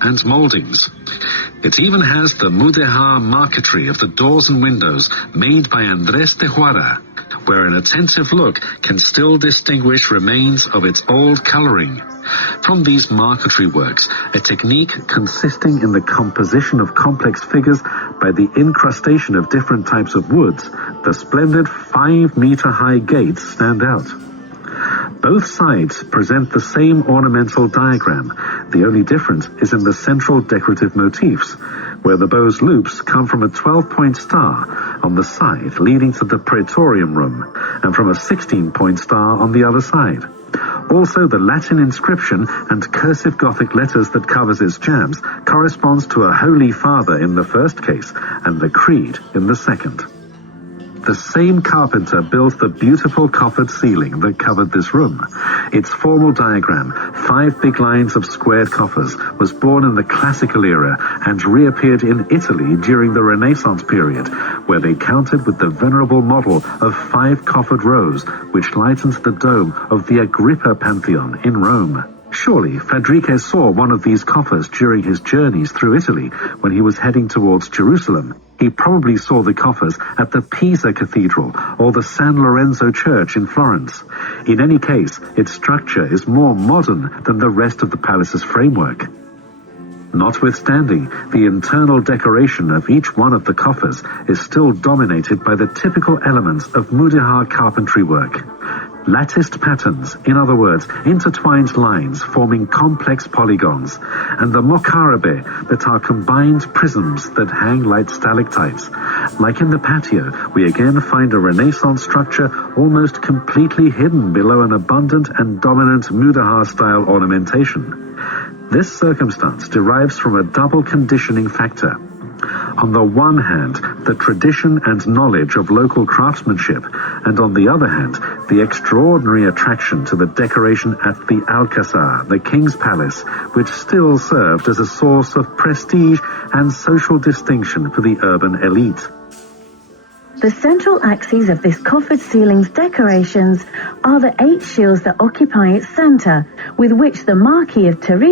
and moldings. It even has the mudéjar marquetry of the doors and windows made by Andrés de Juara, where an attentive look can still distinguish remains of its old coloring. From these marquetry works, a technique consisting in the composition of complex figures by the incrustation of different types of woods, the splendid 5-meter-high gates stand out. Both sides present the same ornamental diagram. The only difference is in the central decorative motifs, where the bow's loops come from a 12-point star on the side leading to the Praetorium Room, and from a 16-point star on the other side. Also, the Latin inscription and cursive Gothic letters that covers its jambs corresponds to a Holy Father in the first case and the Creed in the second. The same carpenter built the beautiful coffered ceiling that covered this room. Its formal diagram, 5 big lines of squared coffers, was born in the classical era and reappeared in Italy during the Renaissance period, where they countered with the venerable model of 5 coffered rows, which lightened the dome of the Agrippa Pantheon in Rome. Surely, Fadrique saw one of these coffers during his journeys through Italy when he was heading towards Jerusalem. He probably saw the coffers at the Pisa Cathedral or the San Lorenzo Church in Florence. In any case, its structure is more modern than the rest of the palace's framework. Notwithstanding, the internal decoration of each one of the coffers is still dominated by the typical elements of mudéjar carpentry work. Latticed patterns, in other words, intertwined lines forming complex polygons, and the mocharabe that are combined prisms that hang like stalactites. Like in the patio, we again find a Renaissance structure almost completely hidden below an abundant and dominant mudéjar-style ornamentation. This circumstance derives from a double conditioning factor. On the one hand, the tradition and knowledge of local craftsmanship, and on the other hand, the extraordinary attraction to the decoration at the Alcazar, the King's Palace, which still served as a source of prestige and social distinction for the urban elite. The central axes of this coffered ceiling's decorations are the 8 shields that occupy its center, with which the Marquis of Torino